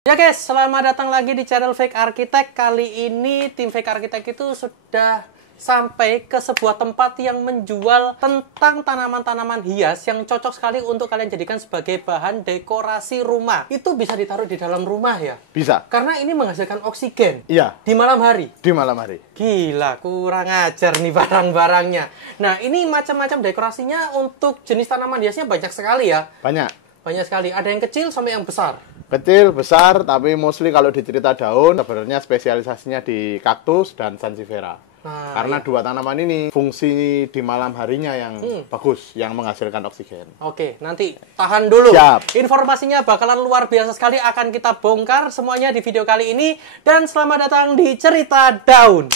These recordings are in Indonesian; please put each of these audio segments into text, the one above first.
Ya guys, selamat datang lagi di channel Fake Architect. Kali ini tim Fake Architect itu sudah sampai ke sebuah tempat yang menjual tentang tanaman-tanaman hias yang cocok sekali untuk kalian jadikan sebagai bahan dekorasi rumah. Itu bisa ditaruh di dalam rumah ya? Bisa. Karena ini menghasilkan oksigen. Iya. Di malam hari? Di malam hari. Gila, kurang ajar nih barang-barangnya. Nah, ini macam-macam dekorasinya untuk jenis tanaman hiasnya banyak sekali ya? Banyak. Banyak sekali. Ada yang kecil sampai yang besar. Kecil, besar, tapi mostly kalau di cerita daun, sebenarnya spesialisasinya di kaktus dan sansevieria. Nah, Karena iya. dua tanaman ini fungsi di malam harinya yang bagus, yang menghasilkan oksigen. Oke, nanti tahan dulu. Siap. Informasinya bakalan luar biasa sekali, akan kita bongkar semuanya di video kali ini. Dan selamat datang di Cerita Daun.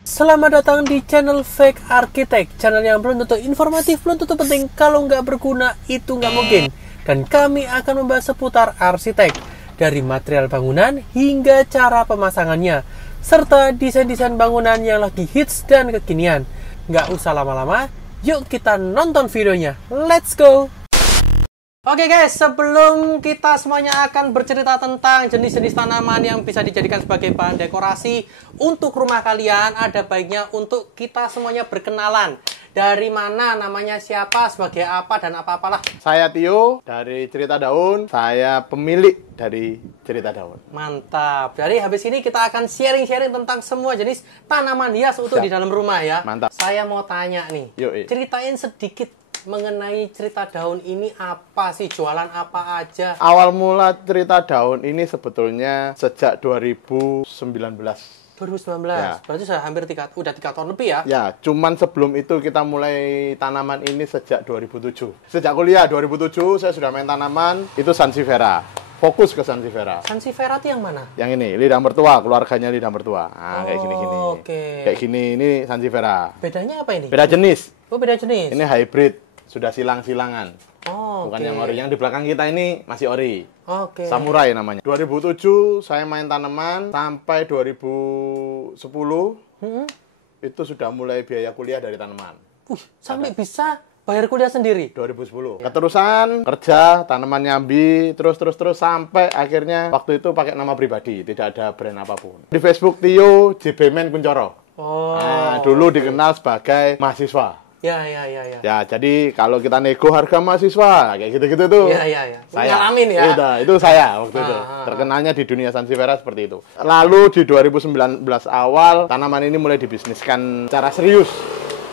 Selamat datang di channel Fake Architect. Channel yang belum tentu informatif, belum tentu penting. Kalau nggak berguna, itu nggak mungkin. Dan kami akan membahas seputar arsitek, dari material bangunan hingga cara pemasangannya, serta desain-desain bangunan yang lagi hits dan kekinian. Nggak usah lama-lama, yuk kita nonton videonya. Let's go! Oke guys, sebelum kita semuanya akan bercerita tentang jenis-jenis tanaman yang bisa dijadikan sebagai bahan dekorasi untuk rumah kalian, ada baiknya untuk kita semuanya berkenalan. Dari mana, namanya siapa, sebagai apa, dan apa-apalah. Saya Tio dari Cerita Daun, saya pemilik dari Cerita Daun. Mantap. Jadi habis ini kita akan sharing-sharing tentang semua jenis tanaman hias untuk di dalam rumah ya. Mantap. Saya mau tanya nih, Yoi. ceritain sedikit mengenai Cerita Daun ini, apa sih, jualan apa aja? Awal mula Cerita Daun ini sebetulnya sejak 2019. 2019, Ya. berarti sudah hampir udah 3 tahun lebih ya? Ya, cuman sebelum itu kita mulai tanaman ini sejak 2007. Sejak kuliah 2007 saya sudah main tanaman, itu sansevieria. Fokus ke sansevieria. Sansevieria itu yang mana? Yang ini, lidah mertua, keluarganya lidah mertua. Nah, kayak gini-gini. Oke. Kayak gini, ini sansevieria. Bedanya apa ini? Beda jenis. Oh, beda jenis? Ini hybrid, sudah silang-silangan. Oh, Bukan oke. yang ori. Yang di belakang kita ini masih ori. Oke. Samurai namanya. 2007 saya main tanaman sampai 2010 itu sudah mulai biaya kuliah dari tanaman. Sampai bisa bayar kuliah sendiri? 2010. Keterusan kerja, tanaman nyambi, terus sampai akhirnya waktu itu pakai nama pribadi, tidak ada brand apapun. Di Facebook Tio JBman Kuncoro. Oh. Nah, dulu dikenal sebagai mahasiswa. Ya. Ya, jadi kalau kita nego harga mahasiswa, kayak gitu-gitu tuh. Ya. Saya Ngalamin ya? Itu saya waktu itu. Ah. Terkenalnya di dunia sansevieria seperti itu. Lalu di 2019 awal, tanaman ini mulai dibisniskan secara serius.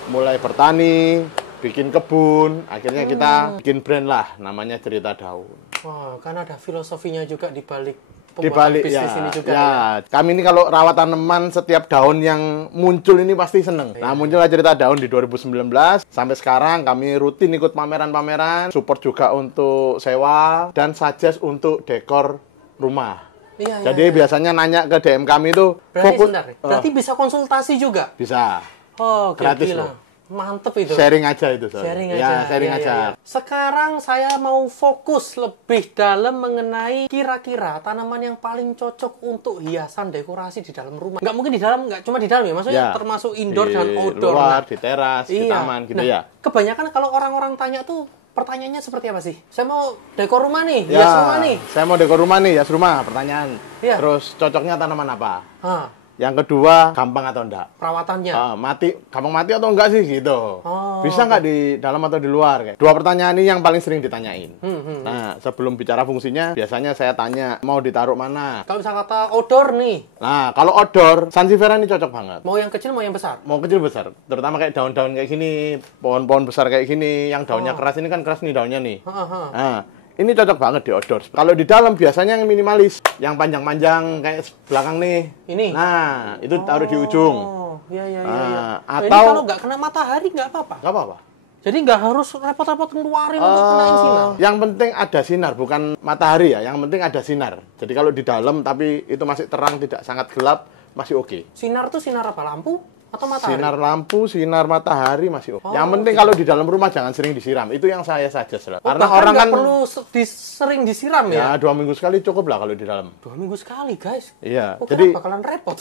Mulai bertani, bikin kebun, akhirnya kita bikin brand lah, namanya Cerita Daun. Wah, kan ada filosofinya juga di balik Di pembuatan balik bisnis ini juga ya. Kami ini kalau rawat tanaman, setiap daun yang muncul ini pasti seneng. Nah, muncullah Cerita Daun di 2019 sampai sekarang kami rutin ikut pameran-pameran, support juga untuk sewa dan suggest untuk dekor rumah. Iya. Jadi biasanya nanya ke DM kami itu Berarti sebentar, berarti bisa konsultasi juga? bisa. Oh, Gratis gila. loh. Mantep itu. Sharing aja itu, Sob. Sharing Ya, aja. sharing Iya, aja. iya. Sekarang saya mau fokus lebih dalam mengenai kira-kira tanaman yang paling cocok untuk hiasan dekorasi di dalam rumah. Nggak mungkin di dalam, nggak cuma di dalam ya, maksudnya Ya. termasuk indoor Di dan outdoor. luar, di teras, di Iya. taman gitu Nah, ya. kebanyakan kalau orang-orang tanya tuh pertanyaannya seperti apa sih? Saya mau dekor rumah nih, Ya, hias rumah nih. saya mau dekor rumah nih, hias rumah. Pertanyaan. Iya. Terus cocoknya tanaman apa? Hah, Yang kedua, gampang atau enggak? perawatannya. Gampang mati atau enggak sih gitu. Oh, Bisa nggak di dalam atau di luar? Kayak. Dua pertanyaan ini yang paling sering ditanyain. Nah, sebelum bicara fungsinya, biasanya saya tanya, mau ditaruh mana? Kalau misalnya kata outdoor nih, Nah, kalau outdoor, sansevieria ini cocok banget. mau yang kecil mau yang besar? Mau kecil besar, terutama kayak daun-daun kayak gini, pohon-pohon besar kayak gini, yang daunnya keras ini kan keras nih daunnya nih. Heeh. Nah, ini cocok banget di outdoor. Kalau di dalam biasanya yang minimalis, yang panjang-panjang kayak belakang nih. Ini? Nah, itu taruh di ujung. Oh, iya. Nah, Nah, ini atau- kalau nggak kena matahari nggak apa-apa. Gak apa-apa. Jadi nggak harus repot-repot ngeluarin untuk kenain sinar. Yang penting ada sinar, bukan matahari ya. Yang penting ada sinar. Jadi kalau di dalam tapi itu masih terang, tidak sangat gelap, masih oke. Sinar tuh sinar apa? Lampu Atau matahari? Sinar lampu, sinar matahari masih oke. Yang penting oke. kalau di dalam rumah jangan sering disiram. Itu yang saya suggest lah. Karena Bahkan orang nggak kan perlu sering disiram ya? ya 2 minggu sekali cukup lah kalau di dalam. 2 minggu sekali, guys. Iya. Oh, Jadi bakalan repot.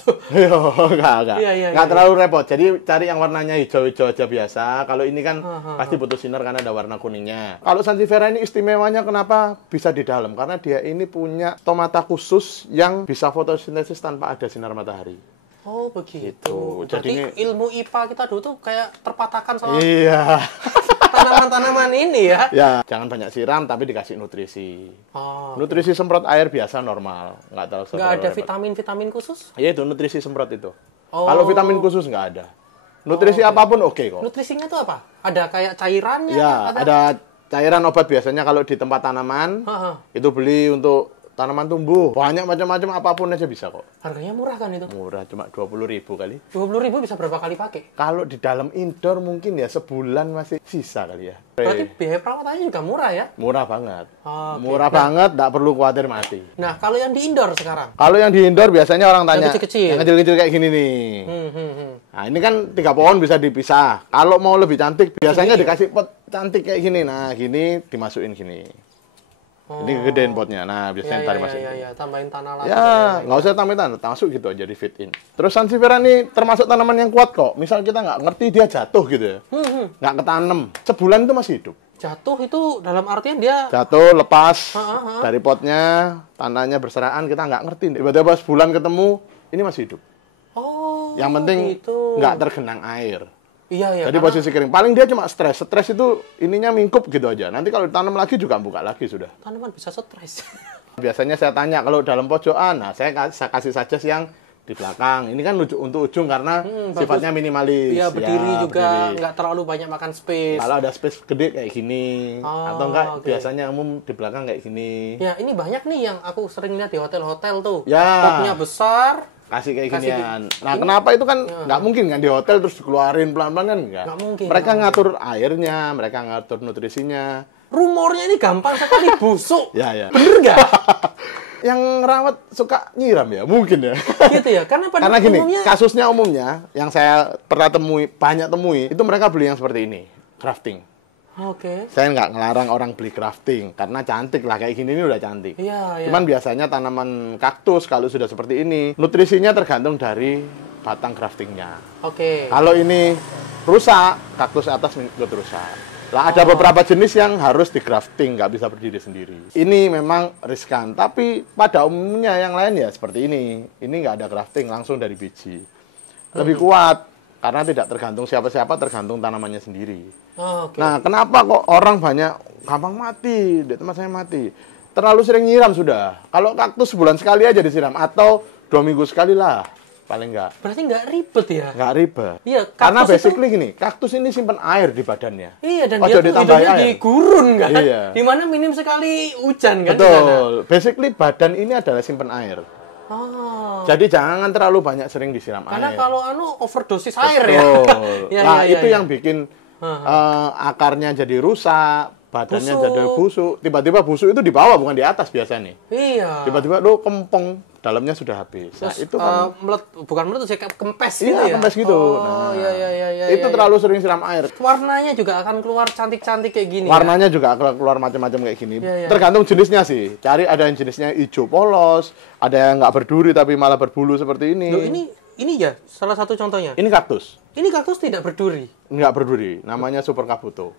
enggak. Iya, Enggak terlalu repot. Jadi cari yang warnanya hijau-hijau aja biasa. Kalau ini kan pasti butuh sinar karena ada warna kuningnya. Kalau Sansevieria ini istimewanya kenapa bisa di dalam? Karena dia ini punya stomata khusus yang bisa fotosintesis tanpa ada sinar matahari. Oh, begitu. Gitu. Berarti Jadinya- ilmu IPA kita dulu tuh kayak terpatahkan sama Iya. tanaman-tanaman ini ya. Ya, jangan banyak siram tapi dikasih nutrisi. Oh, Nutrisi semprot air biasa normal, nggak terlalu nggak ada repot. vitamin-vitamin khusus? Ya itu nutrisi semprot itu. Oh. Kalau vitamin khusus nggak ada. Nutrisi apapun oke kok. Nutrisinya tuh apa? Ada kayak cairannya? Ya, ada cairan obat biasanya kalau di tempat tanaman Hah. itu beli untuk tanaman tumbuh. Banyak macam-macam apapun aja bisa kok. Harganya murah kan itu? Murah cuma 20.000 kali. 20.000 bisa berapa kali pakai? Kalau di dalam indoor mungkin ya sebulan masih sisa kali ya. Berarti biaya perawatannya juga murah ya? Murah banget. Oke. Murah banget, nggak perlu khawatir mati. Nah, kalau yang di indoor sekarang? Kalau yang di indoor biasanya orang tanya, kecil-kecil. yang kecil-kecil kayak gini nih. Nah, ini kan 3 pohon bisa dipisah. Kalau mau lebih cantik, biasanya dikasih pot cantik kayak gini. Nah, gini dimasukin gini. Ini gedein potnya. Nah, biasanya tarik masukin. Ya, tambahin tanah lagi. Ya, nggak usah tambahin tanah, masuk gitu aja di fit in. Terus Sansevieria ini termasuk tanaman yang kuat kok. Misal kita nggak ngerti dia jatuh gitu ya, nggak ketanam, sebulan itu masih hidup. Jatuh itu dalam artian dia Jatuh, lepas dari potnya, tanahnya berserakan, kita nggak ngerti. Tiba-tiba sebulan ketemu, ini masih hidup. oh, Yang penting gitu. nggak tergenang air. Iya, Jadi posisi kering. Paling dia cuma stres. Stres itu ininya mingkup gitu aja. Nanti kalau ditanam lagi juga buka lagi sudah. tanaman bisa stres. Biasanya saya tanya kalau dalam pojokan, nah saya kasih saja yang di belakang. Ini kan untuk ujung karena sifatnya minimalis. Iya, berdiri Ya, juga, berdiri. nggak terlalu banyak makan space. Kalau ada space gede kayak gini, Oh, atau enggak oke. biasanya umum di belakang kayak gini. Ya, ini banyak nih yang aku sering lihat di hotel-hotel tuh. Ya. Potnya besar, Kasih kayak Kasih ginian. Nah, kenapa itu kan nggak mungkin kan di hotel terus dikeluarin pelan-pelan kan enggak. Nggak mungkin, Mereka nggak ngatur airnya, mereka ngatur nutrisinya. rumornya ini gampang sekali busuk. Ya, ya. Bener nggak? Yang rawat suka nyiram ya, mungkin ya. Gitu ya, karena pada Karena gini, umumnya kasusnya umumnya yang saya pernah banyak temui, itu mereka beli yang seperti ini, crafting. Oke. Saya nggak ngelarang orang beli crafting, karena cantik lah, kayak gini ini udah cantik. Iya, iya. Cuman biasanya tanaman kaktus kalau sudah seperti ini, nutrisinya tergantung dari batang graftingnya. Oke. Kalau ini rusak, kaktus atas ikut rusak. Lah ada beberapa jenis yang harus di grafting, nggak bisa berdiri sendiri. Ini memang riskan, tapi pada umumnya yang lain ya seperti ini. Ini nggak ada grafting, langsung dari biji. Lebih kuat, karena tidak tergantung siapa-siapa, tergantung tanamannya sendiri. Oke. Nah, kenapa kok orang banyak gampang mati? Di tempat saya mati. Terlalu sering nyiram sudah. Kalau kaktus sebulan sekali aja disiram, atau 2 minggu sekali lah, paling nggak. Berarti nggak ribet ya? Nggak ribet. Iya, Karena kaktus basically gini, kaktus ini simpan air di badannya. Iya, dan Ojo dia tuh ditambahin hidupnya air. di gurun kan? Iya. Dimana minim sekali hujan kan? di sana? Betul. Basically badan ini adalah simpan air. Oh. Jadi jangan terlalu banyak sering disiram Karena air. kalau overdosis air ya. Betul. Ya, Nah, ya, itu ya. yang bikin akarnya jadi rusak, badannya Busuk. jadi busuk. Tiba-tiba busuk itu di bawah bukan di atas biasanya nih. Iya. Tiba-tiba lo kempeng, dalamnya sudah habis. Nah, Terus, itu kan bukan meletus ya, kayak kempes gitu iya, ya? kempes gitu. Oh, Nah, iya, iya, iya, iya. itu iya. terlalu sering siram air. Warnanya juga akan keluar cantik-cantik kayak gini. Warnanya juga keluar macam-macam kayak gini. Iya, iya. Tergantung jenisnya sih. Cari ada yang jenisnya hijau polos, ada yang nggak berduri tapi malah berbulu seperti ini. Ya? Loh, ini ya salah satu contohnya. Ini kaktus, Ini kaktus tidak berduri. nggak berduri. Namanya Super Kabuto.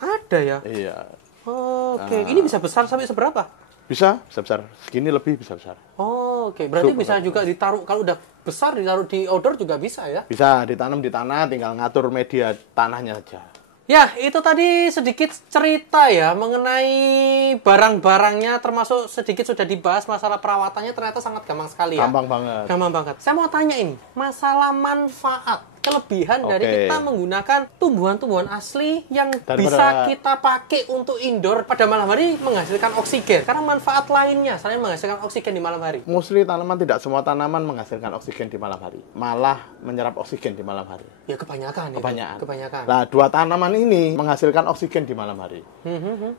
Ada ya? Iya. Oke. Ini bisa besar sampai seberapa? Bisa besar. Segini lebih bisa besar. Oh, oke. Berarti Super bisa juga ditaruh, kalau udah besar ditaruh di outdoor juga bisa ya? Bisa ditanam di tanah, tinggal ngatur media tanahnya aja. Ya, itu tadi sedikit cerita ya mengenai barang-barangnya, termasuk sedikit sudah dibahas masalah perawatannya, ternyata sangat gampang sekali ya. Gampang banget. Gampang banget. Saya mau tanya ini, masalah manfaat, kelebihan dari Oke. kita menggunakan tumbuhan-tumbuhan asli yang Daripada- bisa kita pakai untuk indoor pada malam hari menghasilkan oksigen. Karena manfaat lainnya, selain menghasilkan oksigen di malam hari. Mostly tanaman, tidak semua tanaman menghasilkan oksigen di malam hari. Malah menyerap oksigen di malam hari. Ya kebanyakan. itu. Kebanyakan. Kebanyakan. Nah, 2 tanaman ini menghasilkan oksigen di malam hari.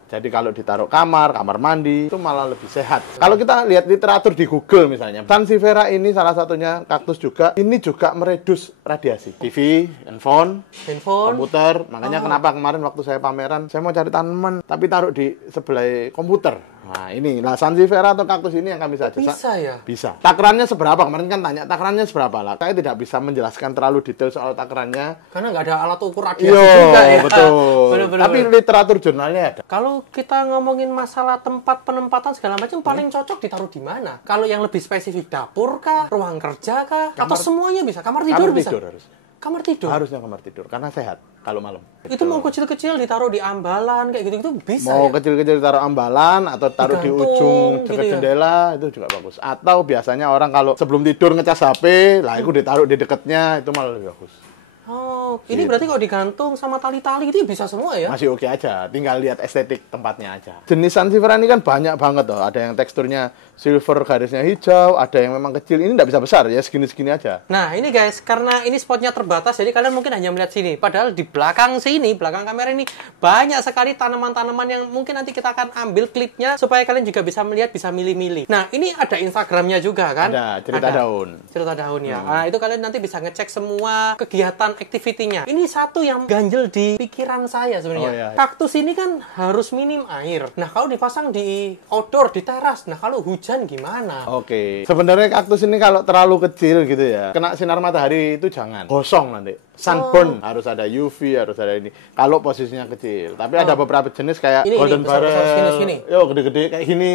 Jadi kalau ditaruh kamar mandi, itu malah lebih sehat. Kalau kita lihat literatur di Google misalnya, Sansevieria ini salah satunya kaktus juga, ini juga meredus radiasi. TV, handphone, Handphone. komputer. Makanya kenapa kemarin waktu saya pameran, saya mau cari tanaman tapi taruh di sebelah komputer. Nah ini, sansevieria atau kaktus ini yang kami saja. Bisa ya? Bisa. Takarannya seberapa? Kemarin kan tanya takarannya seberapa lah. Saya tidak bisa menjelaskan terlalu detail soal takarannya. Karena nggak ada alat ukur radiasi juga ya. Betul. Bener-bener. Tapi literatur jurnalnya ada. Kalau kita ngomongin masalah tempat penempatan segala macam, paling cocok ditaruh di mana? Kalau yang lebih spesifik, dapur kah, ruang kerja kah, atau semuanya bisa? Kamar tidur bisa? Kamar tidur harus. Kamar tidur? Harusnya kamar tidur, karena sehat kalau malam. Itu mau kecil-kecil ditaruh di ambalan, kayak gitu-gitu bisa mau ya? kecil-kecil taruh ambalan atau taruh di ujung gitu dekat ya? jendela, itu juga bagus. Atau biasanya orang kalau sebelum tidur ngecas HP, lah itu ditaruh di dekatnya, itu malah lebih bagus. Oh, ini berarti kalau digantung sama tali-tali itu bisa semua ya? Masih oke aja, tinggal lihat estetik tempatnya aja. Jenis sansevieria ini kan banyak banget loh. Ada yang teksturnya silver garisnya hijau, ada yang memang kecil. Ini nggak bisa besar ya, segini-segini aja. Nah ini guys, karena ini spotnya terbatas, jadi kalian mungkin hanya melihat sini. Padahal di belakang sini, belakang kamera ini banyak sekali tanaman-tanaman yang mungkin nanti kita akan ambil klipnya supaya kalian juga bisa melihat, bisa milih-milih. Nah ini ada Instagramnya juga kan? Ada, cerita daun. Cerita daun ya. Nah itu kalian nanti bisa ngecek semua kegiatan aktivitinya. Ini satu yang ganjel di pikiran saya sebenarnya. Oh, iya. Kaktus ini kan harus minim air. Nah kalau dipasang di outdoor, di teras, nah kalau hujan gimana? Oke. Sebenarnya kaktus ini kalau terlalu kecil gitu ya, kena sinar matahari itu jangan. Gosong nanti. Sunburn harus ada UV, harus ada ini. Kalau posisinya kecil. Tapi ada beberapa jenis kayak Ini, golden barrel. sini. Yo, gede-gede kayak gini,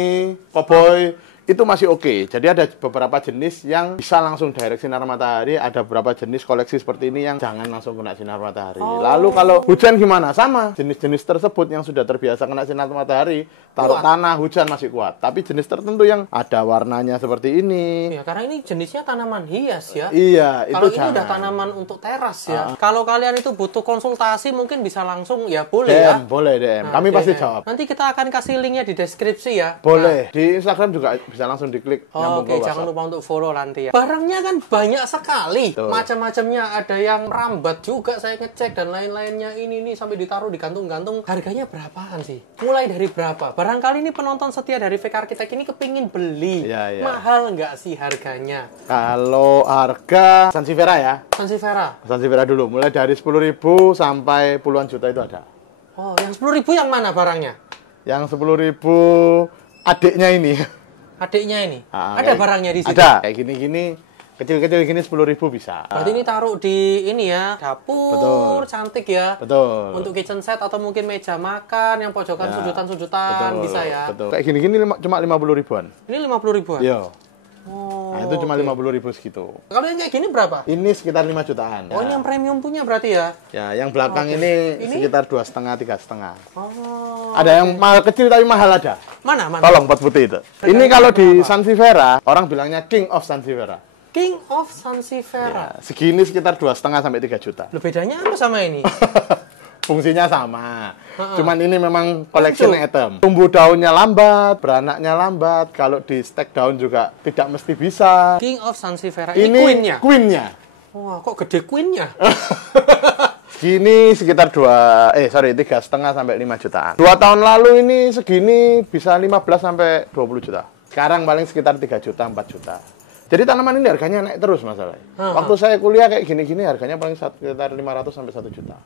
cowboy. Itu masih oke. Jadi ada beberapa jenis yang bisa langsung direct sinar matahari, ada beberapa jenis koleksi seperti ini yang jangan langsung kena sinar matahari. Lalu kalau hujan gimana? Sama. Jenis-jenis tersebut yang sudah terbiasa kena sinar matahari, taruh tanah, hujan masih kuat. Tapi jenis tertentu yang ada warnanya seperti ini. Ya, karena ini jenisnya tanaman hias ya. Iya, Kalau itu ini udah tanaman untuk teras ya. Kalau kalian itu butuh konsultasi mungkin bisa langsung ya boleh ya. DM, boleh DM. Nah, Kami pasti DM. jawab. Nanti kita akan kasih linknya di deskripsi ya. Boleh. Di Instagram juga bisa langsung diklik. nyambung Oke, ke jangan WhatsApp. lupa untuk follow nanti ya. Barangnya kan banyak sekali. Betul. Macam-macamnya, ada yang merambat juga saya ngecek dan lain-lainnya ini sampai ditaruh di gantung-gantung. Harganya berapaan sih? Mulai dari berapa? Barangkali ini penonton setia dari Fake Architect ini kepingin beli. Iya, iya. Mahal nggak sih harganya? Kalau harga sansevieria ya. Sansevieria. Sansevieria dulu. Mulai dari 10.000 sampai puluhan juta itu ada. Oh, yang 10.000 yang mana barangnya? Yang 10.000 adiknya ini. Adiknya ini. Ah, Ada kayak- barangnya di situ. Ada. Kayak gini-gini. Kecil-kecil gini 10.000 bisa. Berarti ini taruh di ini ya, dapur, Betul. cantik ya. Betul. Untuk kitchen set atau mungkin meja makan yang pojokan Ya, sudutan-sudutan betul, bisa ya. Betul. Kayak gini-gini cuma 50 ribuan. Ini 50 ribuan. Iya. Oh. Nah, itu cuma 50 ribu segitu. Kalau yang kayak gini berapa? Ini sekitar 5 jutaan. Oh, ini yang premium punya berarti ya? Ya, yang belakang ini sekitar 2,5, 3,5. Oh. Ada yang mahal kecil tapi mahal ada. Mana? Tolong pot putih itu. Ini kalau di Sansevieria, orang bilangnya King of Sansevieria. King of Sansevieria. Ya, segini sekitar 2,5 sampai 3 juta. Loh, bedanya apa sama ini? Fungsinya sama. Cuman ini memang collection item. Tumbuh daunnya lambat, beranaknya lambat. Kalau di stek daun juga tidak mesti bisa. King of Sansevieria. Ini queen-nya? Queen-nya. Wah, kok gede queen-nya? Segini sekitar 3,5 sampai 5 jutaan. 2 tahun lalu ini segini bisa 15 sampai 20 juta. Sekarang paling sekitar 3 juta, 4 juta. Jadi tanaman ini harganya naik terus masalahnya. Waktu saya kuliah kayak gini-gini harganya paling sekitar 500 sampai 1 juta.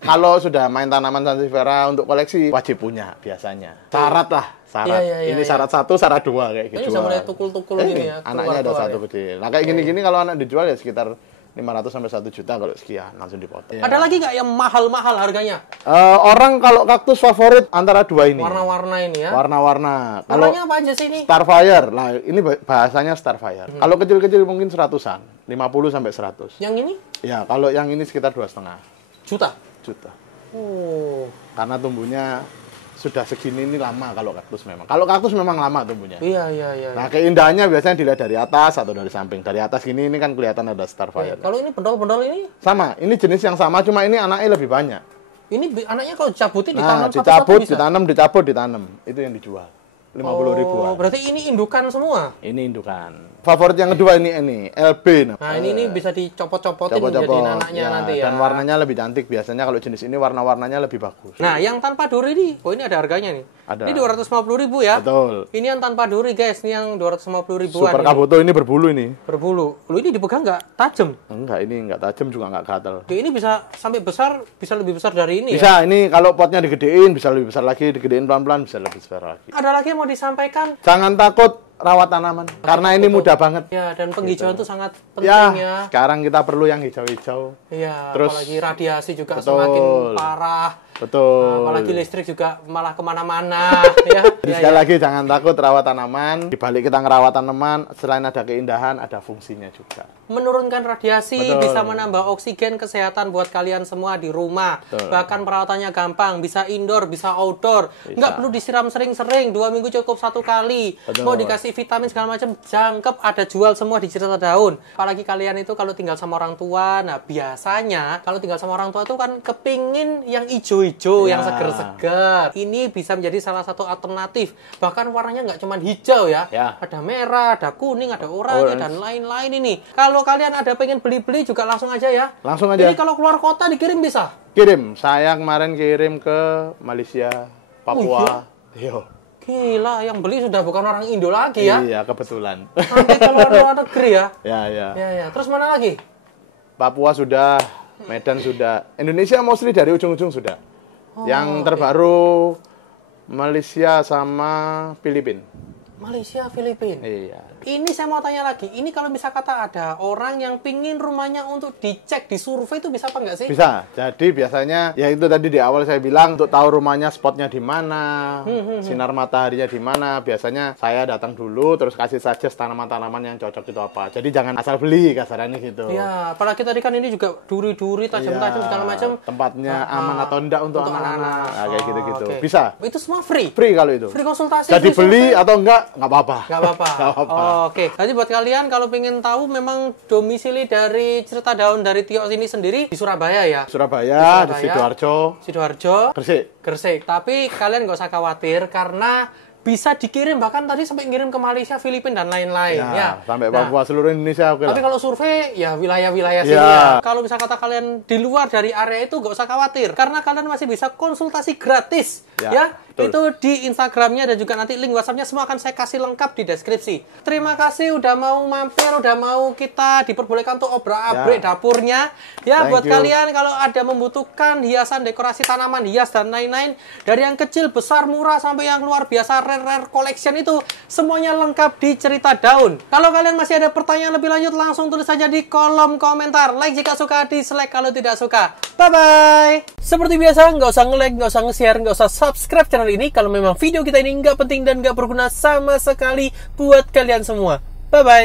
Kalau sudah main tanaman Sansevieria untuk koleksi, wajib punya biasanya. Syarat lah, syarat. Iya, Ini syarat 1, syarat 2 kayak gitu. Ini bisa mulai tukul-tukul gini ya. Anaknya ada keluar-keluar satu ya. kecil. Nah kayak gini-gini kalau anak dijual ya sekitar 500 sampai 1 juta kalau sekian langsung dipotong. Ada lagi nggak yang mahal-mahal harganya? Orang kalau kaktus favorit antara dua ini. Warna-warna ini ya. Warna-warna. Kalau Warnanya apa aja sih ini? Starfire, lah ini bahasanya Starfire. Kalau kecil-kecil mungkin 100-an, 50 sampai 100. Yang ini? Ya, kalau yang ini sekitar 2,5 Juta. juta. Oh. Karena tumbuhnya sudah segini ini lama kalau kaktus memang. Kalau kaktus memang lama tumbuhnya. Iya. Nah, keindahannya biasanya dilihat dari atas atau dari samping. Dari atas gini ini kan kelihatan ada Starfire. Kalau ini pendol-pendol ini? Sama, ini jenis yang sama, cuma ini anaknya lebih banyak. Ini anaknya kalau dicabutin Nah, ditanam satu-satu dicabut, bisa? ditanam, dicabut, ditanam. Itu yang dijual. 50 ribuan. Berarti ini indukan semua? Ini indukan. Favorit yang kedua ini LB. Nah, ini bisa dicopot-copotin menjadi nanaknya nanti ya. Dan warnanya lebih cantik. Biasanya kalau jenis ini warna-warnanya lebih bagus. Nah, yang tanpa duri nih. Oh, ini ada harganya nih. Ada. Ini 250.000 ya. Betul. Ini yang tanpa duri, guys. Ini yang 250.000-an. Super Kabuto ini berbulu ini. Berbulu. Lu ini dipegang nggak tajam? Enggak, ini enggak tajam juga enggak gatal. Ini bisa sampai besar, bisa lebih besar dari ini bisa, ya? ini kalau potnya digedein bisa lebih besar lagi, digedein pelan-pelan bisa lebih besar lagi. Ada lagi yang mau disampaikan? Jangan takut rawat tanaman, karena ini mudah banget. Ya, dan penghijauan itu sangat penting ya. Sekarang kita perlu yang hijau-hijau. Iya, Terus, apalagi radiasi juga betul, semakin parah. Betul. Apalagi listrik juga malah kemana-mana. Ya. Jadi sekali lagi jangan takut rawat tanaman. Di balik kita ngerawat tanaman, selain ada keindahan, ada fungsinya juga. Menurunkan radiasi, Betul. bisa menambah oksigen kesehatan buat kalian semua di rumah. Betul. Bahkan perawatannya gampang, bisa indoor, bisa outdoor. Bisa. Nggak perlu disiram sering-sering, 2 minggu cukup 1 kali. Betul. Mau dikasih vitamin segala macam, jangkep, ada jual semua di Cerita Daun. Apalagi kalian itu kalau tinggal sama orang tua, nah biasanya kalau tinggal sama orang tua itu kan kepingin yang ijo-ijo, Ya. yang seger-seger. Ini bisa menjadi salah satu alternatif. Bahkan warnanya nggak cuma hijau ya. Ya. Ada merah, ada kuning, ada oranye, dan lain-lain ini. Kalau kalian ada pengen beli-beli juga langsung aja ya. Langsung aja. Ini kalau keluar kota dikirim bisa? Kirim. Saya kemarin kirim ke Malaysia, Papua. Yo. Gila, yang beli sudah bukan orang Indo lagi ya. Iya, kebetulan. Sampai ke luar negeri ya. Ya. Ya. Terus mana lagi? Papua sudah, Medan sudah. Indonesia mostly dari ujung-ujung sudah. Yang terbaru Malaysia sama Filipina. Malaysia, Filipina. Iya. Ini saya mau tanya lagi. Ini kalau bisa kata ada orang yang pingin rumahnya untuk dicek, disurvei itu bisa apa nggak sih? Bisa. Jadi biasanya ya itu tadi di awal saya bilang untuk tahu rumahnya spotnya di mana, sinar mataharinya di mana. Biasanya saya datang dulu terus kasih suggest tanaman-tanaman yang cocok itu apa. Jadi jangan asal beli kasarannya gitu. Ya, apalagi tadi kan ini juga duri-duri, tajam-tajam Iya, segala macam. Tempatnya aman atau enggak untuk anak-anak. Nah, kayak gitu-gitu. Oke. Bisa. Itu semua free. Free kalau itu. Free konsultasi. Jadi free beli survei. atau enggak apa-apa. Nggak apa-apa. Nggak apa-apa. Oke. Jadi buat kalian kalau pengen tahu memang domisili dari Cerita Daun dari Tio ini sendiri di Surabaya ya. Surabaya, di Sidoarjo, Sidoarjo, Gresik. Tapi kalian nggak usah khawatir karena bisa dikirim, bahkan tadi sampai ngirim ke Malaysia, Filipina, dan lain-lain. Ya. Sampai Papua, seluruh Indonesia. Oke Tapi lah. kalau survei, ya wilayah-wilayah sini Ya. ya. Kalau bisa kata kalian di luar dari area itu, nggak usah khawatir. Karena kalian masih bisa konsultasi gratis. Ya. Betul. Itu di Instagramnya dan juga nanti link WhatsApp-nya semua akan saya kasih lengkap di deskripsi. Terima kasih udah mau mampir, udah mau kita diperbolehkan untuk obrak-abrik dapurnya. Ya, Thank buat you. kalian kalau ada membutuhkan hiasan, dekorasi tanaman hias dan lain-lain, dari yang kecil, besar, murah sampai yang luar biasa rare collection itu semuanya lengkap di Cerita Daun. Kalau kalian masih ada pertanyaan lebih lanjut, langsung tulis saja di kolom komentar. Like jika suka, dislike kalau tidak suka. Bye-bye. Seperti biasa, nggak usah nge-like, nggak usah nge-share, nggak usah subscribe channel ini kalau memang video kita ini nggak penting dan nggak berguna sama sekali buat kalian semua. Bye-bye.